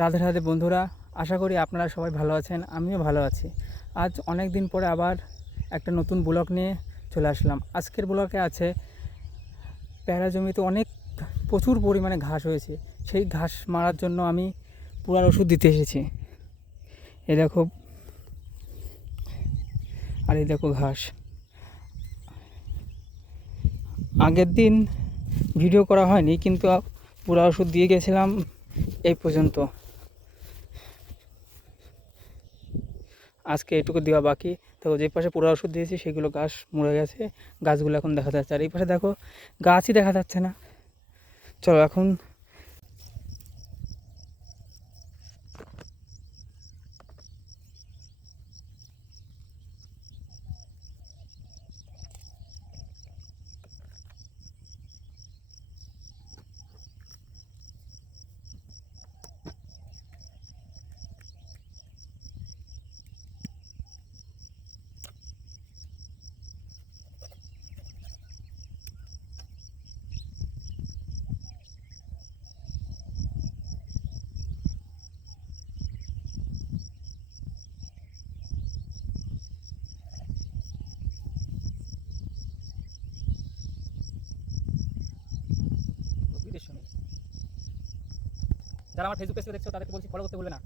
রাধে রাধে বন্ধুরা, আশা করি আপনারা সবাই ভালো আছেন। আমিও ভালো আছি। আজ অনেক দিন পরে আবার একটা নতুন ব্লগ নিয়ে চলে আসলাম। আজকের ব্লগে আছে পেয়ারা জমিতে প্রচুর পরিমাণে ঘাস হয়েছে। সেই ঘাস মারার জন্য আমি পুরার ওষুধ দিতে এসেছি। এই দেখো, আর এই দেখো ঘাস। আগের দিন ভিডিও করা হয়নি, কিন্তু পুরা ওষুধ দিয়ে গেছিলাম এই পর্যন্ত। আজকে এইটুকু দেওয়া বাকি। তো যে পাশে পুরো ওষুধ দিয়েছি সেগুলো গাছ মরে গেছে, গাছগুলো এখন দেখা যাচ্ছে। আর এই পাশে দেখো, গাছই দেখা যাচ্ছে না। চলো এখন যারা আমার ফেসবুক পেজে দেখছো তাদেরকে বলছি ফলো করতে ভুলবে না।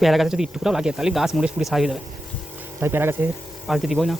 পেয়ারা গাছে যদি একটুকুটাও লাগে তাহলে গাছ মরে পুড়ে ছাই হয়ে যাবে, তাই পেয়ারা গাছে পালতে দিবই না।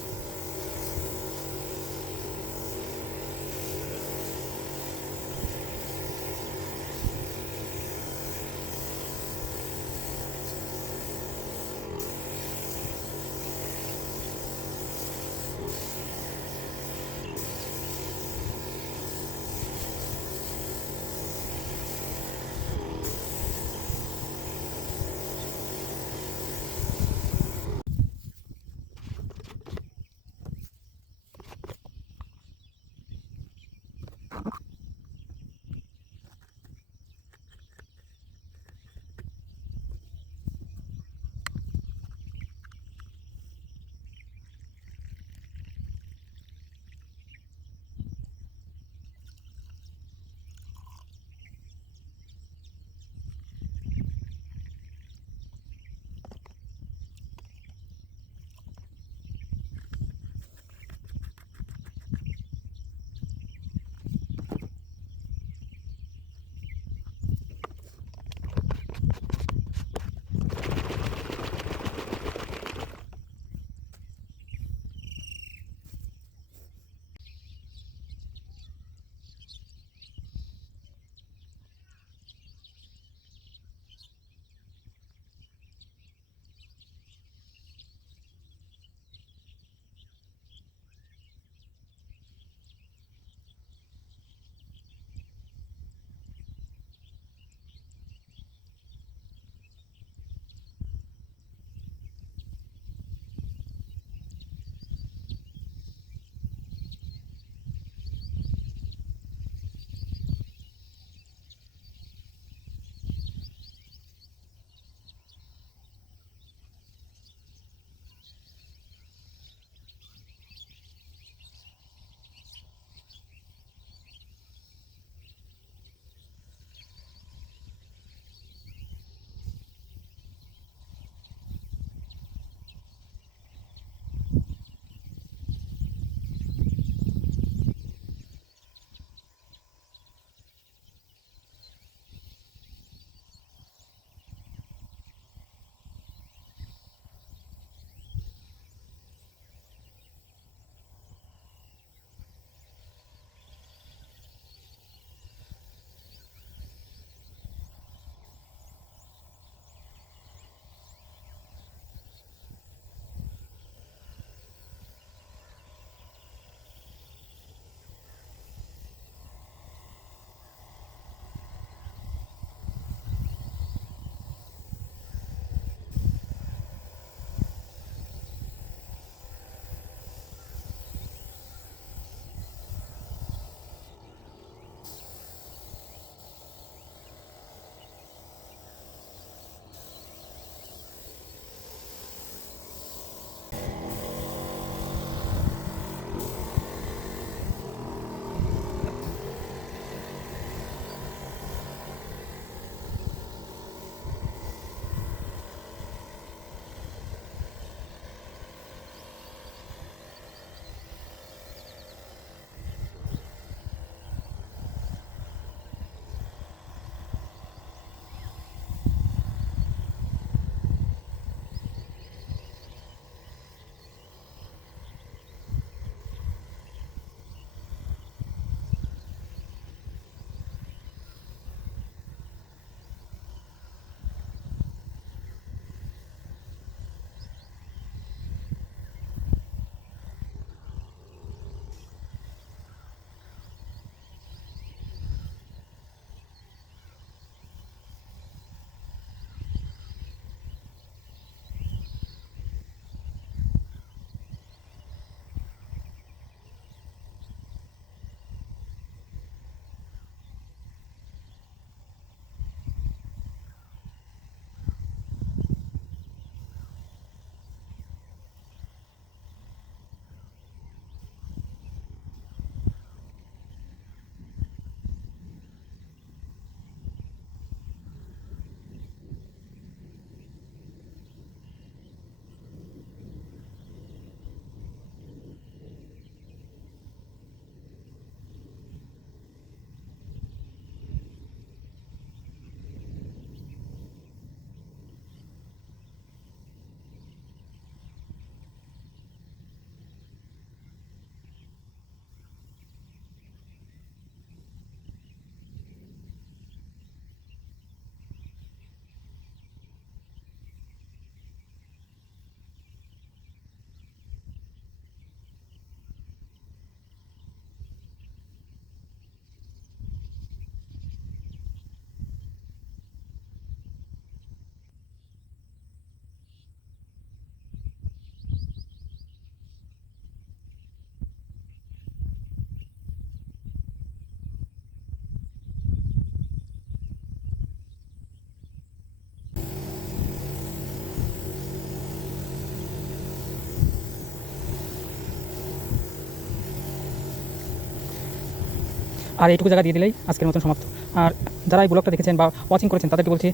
আর এইটুকু জায়গা দিয়ে দিলেই আজকের মতন সমাপ্ত। আর যারা এই ব্লগটা দেখেছেন বা ওয়াচিং করেছেন তাদেরকে বলছি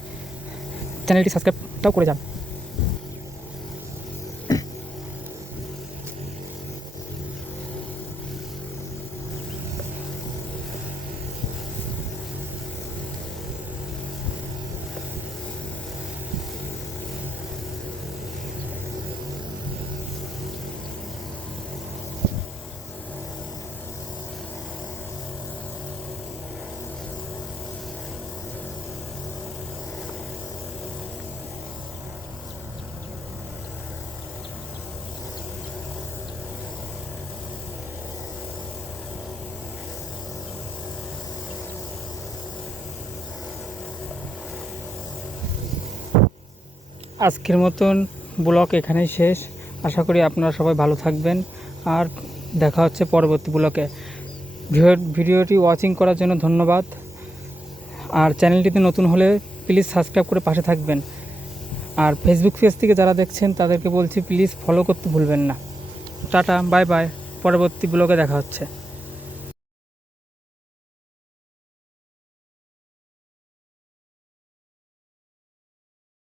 চ্যানেলটি সাবস্ক্রাইবটাও করে যান। আজকের মতন ব্লগ এখানেই শেষ। আশা করি আপনারা সবাই ভালো থাকবেন আর দেখা হচ্ছে পরবর্তী ব্লগে। ভিডিওটি ওয়াচিং করার জন্য ধন্যবাদ। আর চ্যানেলটিতে নতুন হলে প্লিজ সাবস্ক্রাইব করে পাশে থাকবেন। আর ফেসবুক পেজ থেকে যারা দেখছেন তাদেরকে বলছি প্লিজ ফলো করতে ভুলবেন না। টাটা, বাই বাই, পরবর্তী ব্লগে দেখা হচ্ছে।